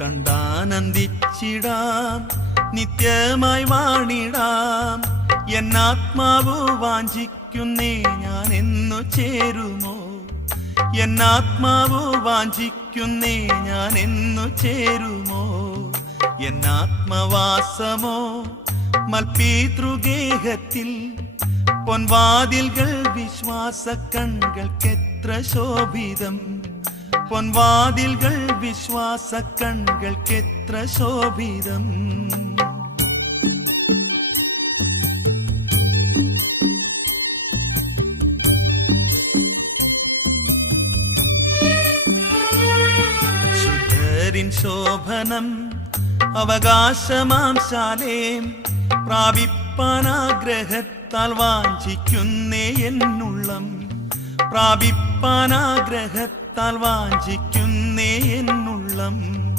കണ്ടാനന്ദിച്ചിടാം, നിത്യമായി വാണിടാം. എന്നാത്മാവു വാഞ്ചിക്കുന്നേ ഞാൻ എന്നു ചേരുമോ? എന്നാത്മാവു വാഞ്ചിക്കുന്നേ ഞാൻ എന്നു ചേരുമോ? എന്നാത്മവാസമോ മൽപീതൃഗേഹത്തിൽ, പൊൻവാതിൽകൾ വിശ്വാസ കൺകൾക്കെത്ര ശോഭിതം. പൊൻവാതിൽകൾ വിശ്വാസ കൺകൾക്കെത്ര ശോഭിതം. ശുദ്ധരിൻ ശോഭനം അവകാശമാം ശാലേം, പ്രാപിപ്പാനാഗ്രഹത്താൽ വാഞ്ചിക്കുന്നേ എന്നുള്ളം. പ്രാപിപ്പാനാഗ്രഹത്താൽ വാഞ്ചിക്കുന്നേ എന്നുള്ളം.